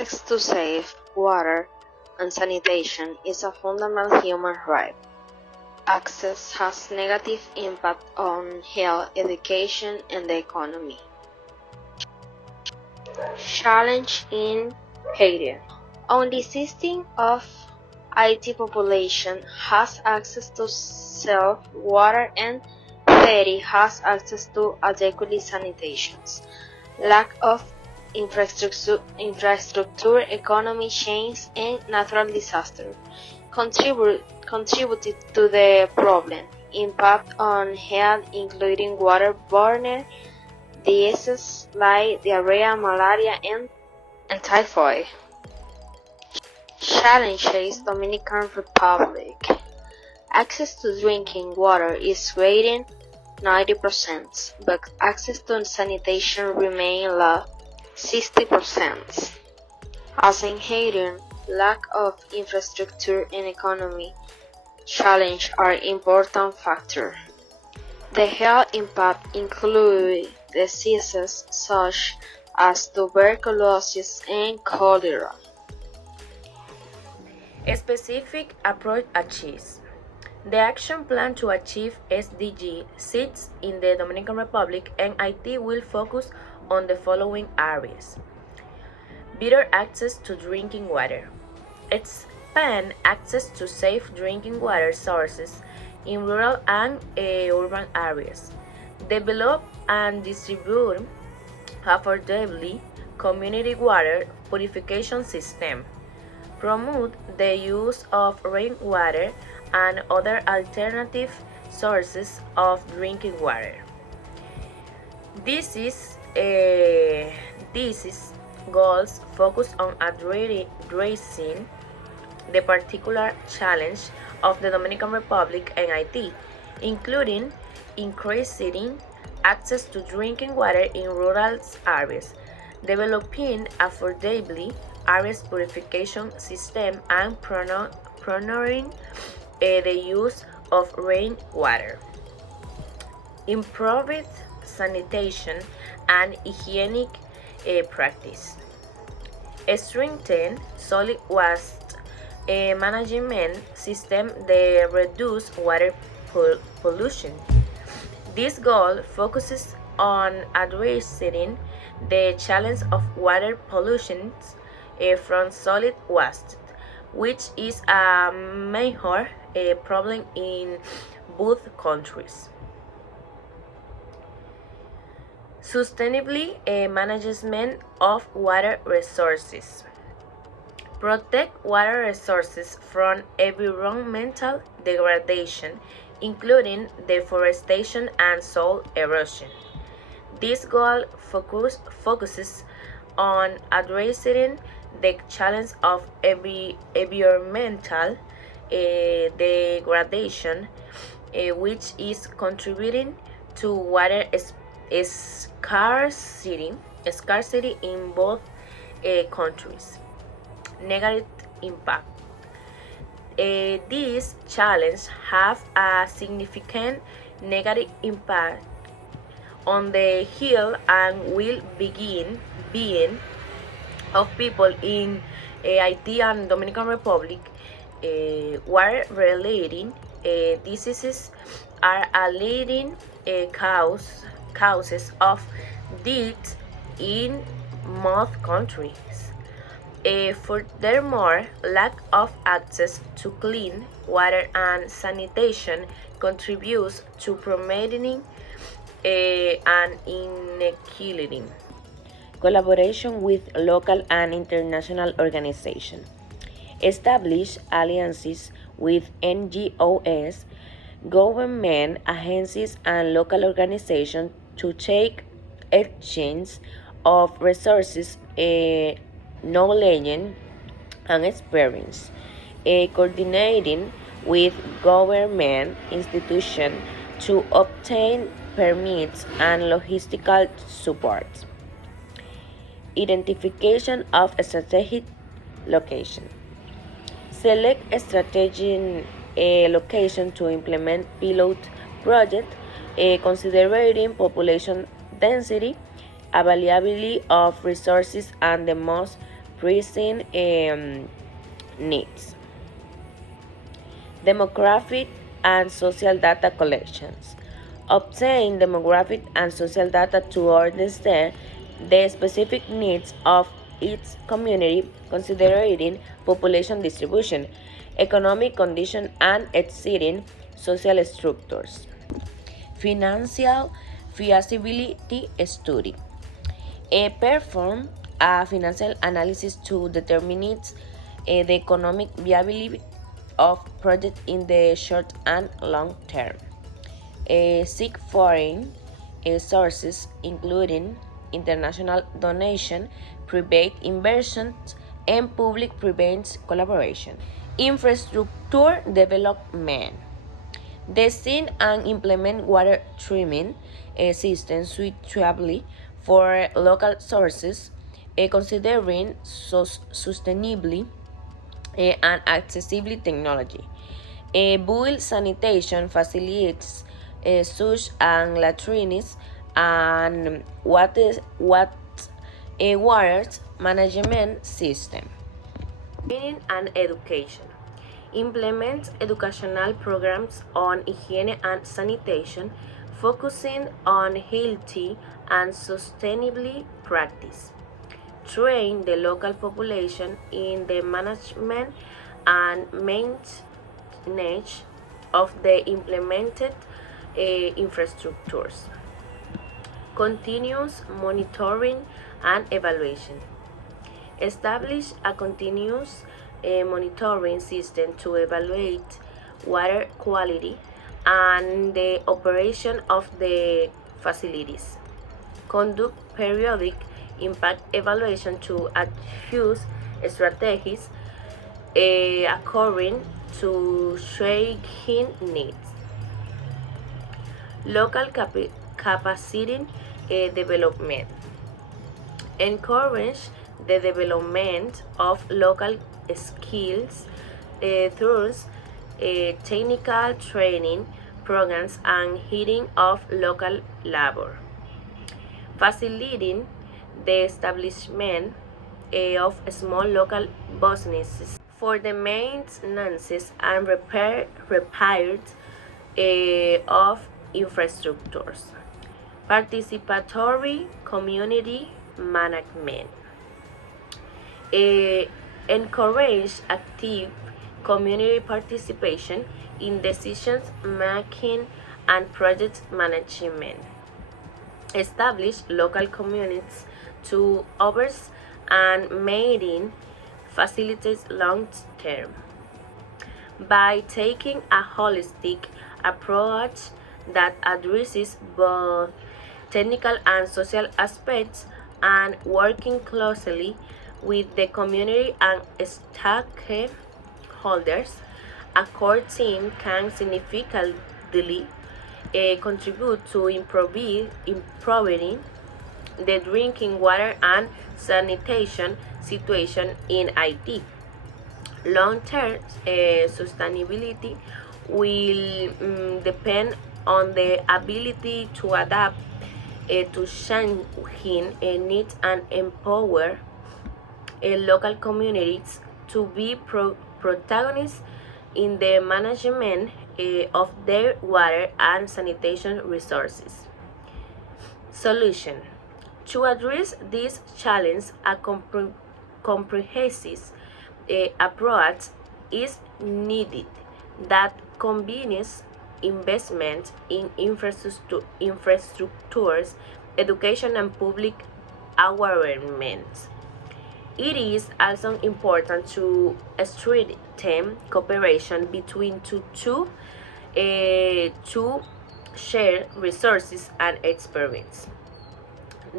Access to safe water and sanitation is a fundamental human right. Access has negative impact on health, education, and the economy. Challenge in Haiti. Only 16% of IT population has access to safe water and 30 has access to adequate sanitation. Lack of infrastructure, economic change, and natural disaster contributed to the problem. Impact on health including waterborne diseases like diarrhea, malaria, and typhoid. Challenges Dominican Republic. Access to drinking water is rated 90%, but access to sanitation remains low, 60%. As in Haiti, lack of infrastructure and economy challenge are important factors. The health impact includes diseases such as tuberculosis and cholera. A specific approach achieves. The action plan to achieve SDG sits in the Dominican Republic and IT will focus on the following areas. Better access to drinking water. Expand access to safe drinking water sources in rural and urban areas. Develop and distribute affordably community water purification system. Promote the use of rainwater and other alternative sources of drinking water. These goals focus on addressing the particular challenge of the Dominican Republic and IT, including increasing access to drinking water in rural areas, developing affordably areas purification system, and promoting the use of rainwater. Improved sanitation and hygienic practice. Strengthen solid waste management system that reduce water pollution. This goal focuses on addressing the challenge of water pollution from solid waste, which is a major problem in both countries. Sustainably management of water resources. Protect water resources from environmental degradation, including deforestation and soil erosion. This goal focuses on addressing the challenge of environmental degradation, which is contributing to water scarcity in both countries. Negative impact. These challenges have a significant negative impact on the health and well-being of people in Haiti and Dominican Republic. Water-related diseases are a leading causes of death in most countries. Furthermore, lack of access to clean water and sanitation contributes to promoting an inequality. Collaboration with local and international organizations. Establish alliances with NGOs, government agencies, and local organizations to take exchange of resources, knowledge, and experience. Coordinating with government institutions to obtain permits and logistical support. Identification of strategic location. Select a strategic location to implement pilot project, considering population density, availability of resources, and the most pressing needs. Demographic and social data collections. Obtain demographic and social data to understand the specific needs of each community, considering population distribution, economic condition, and existing social structures. Financial feasibility study. Perform a financial analysis to determine the economic viability of projects in the short and long term. Seek foreign sources, including international donation, private inversions, and public-private collaboration. Infrastructure development. Design and implement water treatment systems suitably for local sources, considering sustainably and accessible technology. Build sanitation facilities such as latrines and water management system. Training and education. Implement educational programs on hygiene and sanitation, focusing on healthy and sustainable practice. Train the local population in the management and maintenance of the implemented infrastructures. Continuous monitoring and evaluation. Establish a continuous monitoring system to evaluate water quality and the operation of the facilities. Conduct periodic impact evaluation to adjust strategies according to changing needs. Local capacity development. Encourage the development of local skills through technical training programs and hiring of local labor. Facilitating the establishment of small local businesses for the maintenance and repairs of infrastructures. Participatory community management. Encourage active community participation in decisions making and project management. Establish local communities to oversee and maintain facilities long term. By taking a holistic approach that addresses both technical and social aspects and working closely with the community and stakeholders, a core team can significantly contribute to improving the drinking water and sanitation situation in Haiti. Long-term sustainability will depend on the ability to adapt to changing needs and empower local communities to be protagonists in the management of their water and sanitation resources. Solution. To address this challenge, a comprehensive approach is needed that combines investment in infrastructures, education, and public awareness. It is also important to strengthen cooperation between two share resources and experience.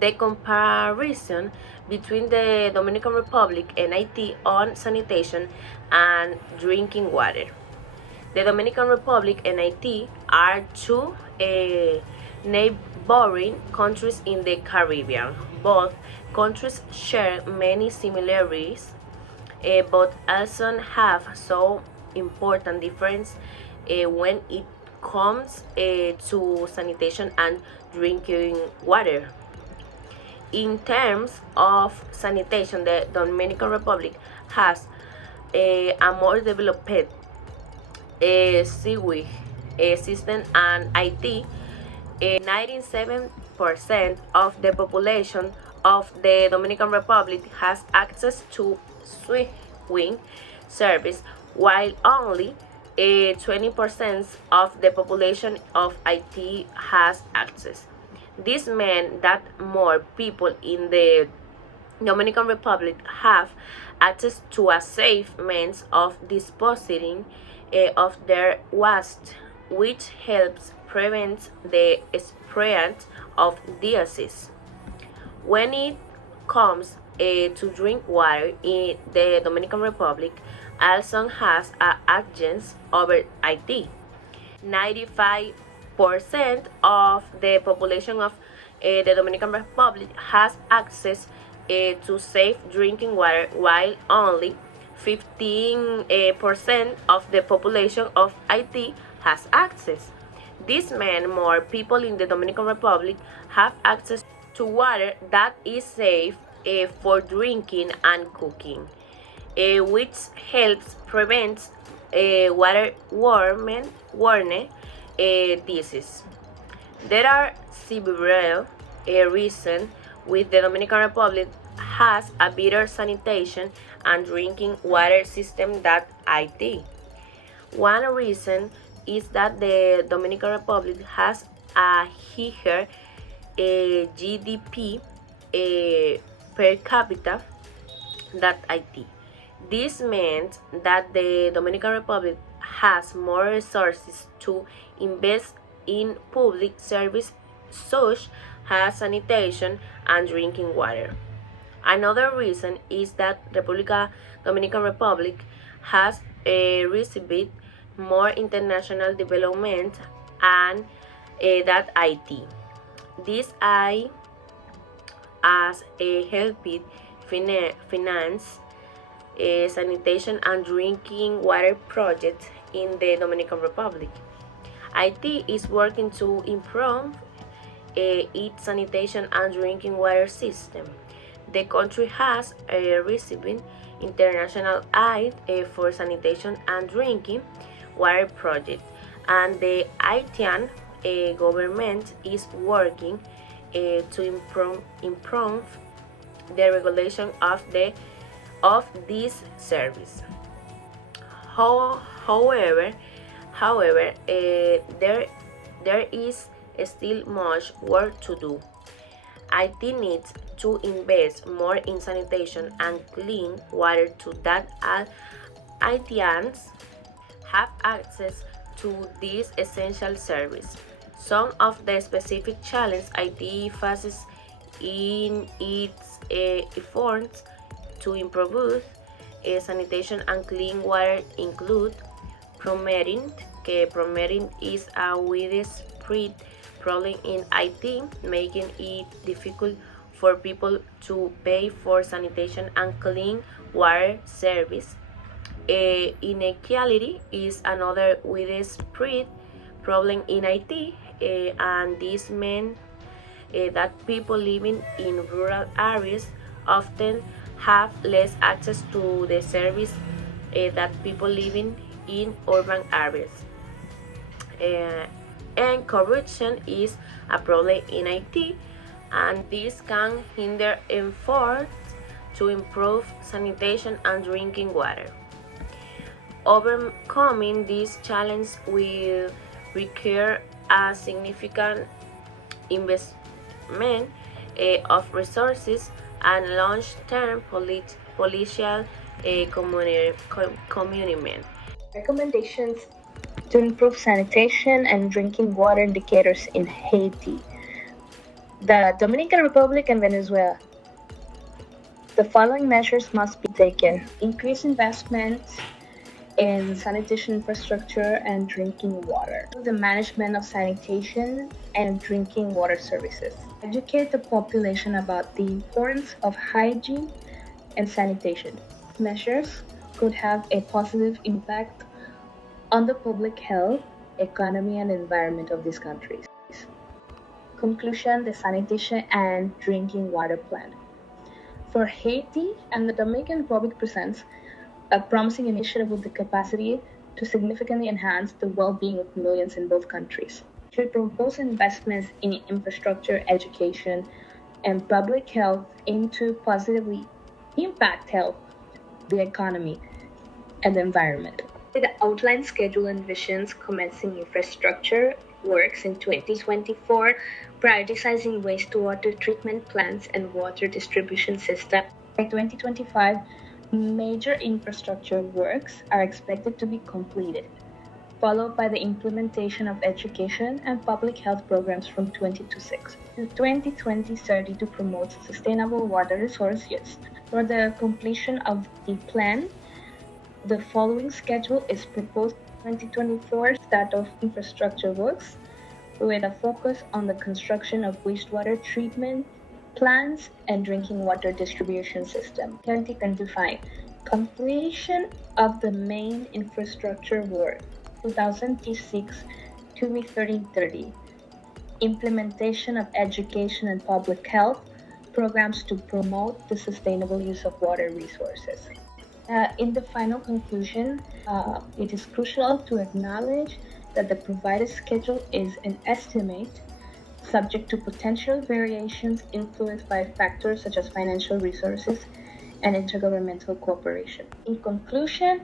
The comparison between the Dominican Republic and Haiti on sanitation and drinking water. The Dominican Republic and Haiti are two neighboring countries in the Caribbean. Both countries share many similarities, but also have some important difference when it comes to sanitation and drinking water. In terms of sanitation, the Dominican Republic has a more developed sewage system and IT. 97% of the population of the Dominican Republic has access to sewage service, while only 20% of the population of IT has access. This means that more people in the Dominican Republic have access to a safe means of disposing of their waste, which helps prevent the spread of disease. When it comes to drink water in the Dominican Republic, also has an agency over IT. 95% of the population of the Dominican Republic has access to safe drinking water, while only 15% of the population of IT has access. This means more people in the Dominican Republic have access to water that is safe for drinking and cooking, which helps prevent waterborne disease. There are several reasons why the Dominican Republic has a better sanitation and drinking water system than IT. One reason is that the Dominican Republic has a higher GDP per capita than IT. This means that the Dominican Republic has more resources to invest in public service such as sanitation and drinking water. Another reason is that Dominican Republic has received more international development and that IT. This I as a helped finance sanitation and drinking water projects in the Dominican Republic. IT is working to improve its sanitation and drinking water system. The country has received international aid for sanitation and drinking water projects, and the Haitian government is working to improve the regulation of this service. However, there is still much work to do. IT needs to invest more in sanitation and clean water so that all Haitians have access to this essential service. Some of the specific challenges IT faces in its efforts to improve sanitation and clean water include promoting, promoting is a widespread problem in IT, making it difficult for people to pay for sanitation and clean water service. Inequality is another widespread problem in IT, and this means that people living in rural areas often have less access to the service that people living in urban areas. And corruption is a problem in IT, and this can hinder efforts to improve sanitation and drinking water. Overcoming this challenge will require a significant investment of resources and long-term political commitment. Recommendations to improve sanitation and drinking water indicators in Haiti, the Dominican Republic, and Venezuela. The following measures must be taken: increase investment in sanitation infrastructure and drinking water, the management of sanitation and drinking water services, educate the population about the importance of hygiene and sanitation. Measures could have a positive impact on the public health, economy, and environment of these countries. Conclusion, the sanitation and drinking water plan. For Haiti and the Dominican Republic presents a promising initiative with the capacity to significantly enhance the well-being of millions in both countries. Should propose investments in infrastructure, education, and public health aim to positively impact health, the economy, and the environment. The outline schedule envisions commencing infrastructure works in 2024, prioritizing wastewater treatment plants and water distribution systems. By 2025, major infrastructure works are expected to be completed, followed by the implementation of education and public health programs from 2026 to 2030 to promote sustainable water resource use. For the completion of the plan, the following schedule is proposed: 2024 start of infrastructure works with a focus on the construction of wastewater treatment plants and drinking water distribution system. 2025 completion of the main infrastructure work 2006 to 2030. Implementation of education and public health programs to promote the sustainable use of water resources. In the final conclusion, it is crucial to acknowledge that the provided schedule is an estimate subject to potential variations influenced by factors such as financial resources and intergovernmental cooperation. In conclusion,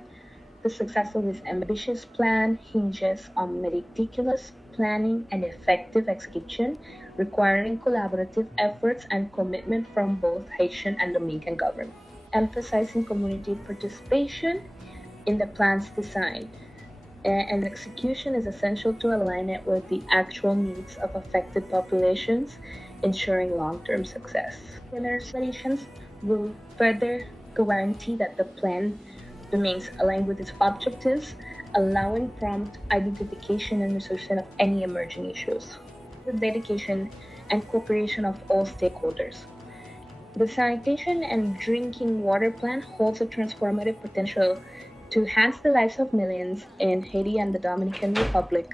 the success of this ambitious plan hinges on meticulous planning and effective execution, requiring collaborative efforts and commitment from both Haitian and Dominican governments. Emphasizing community participation in the plan's design and execution is essential to align it with the actual needs of affected populations, ensuring long-term success. Legislations will further guarantee that the plan remains aligned with its objectives, allowing prompt identification and resolution of any emerging issues. The dedication and cooperation of all stakeholders. The sanitation and drinking water plan holds a transformative potential to enhance the lives of millions in Haiti and the Dominican Republic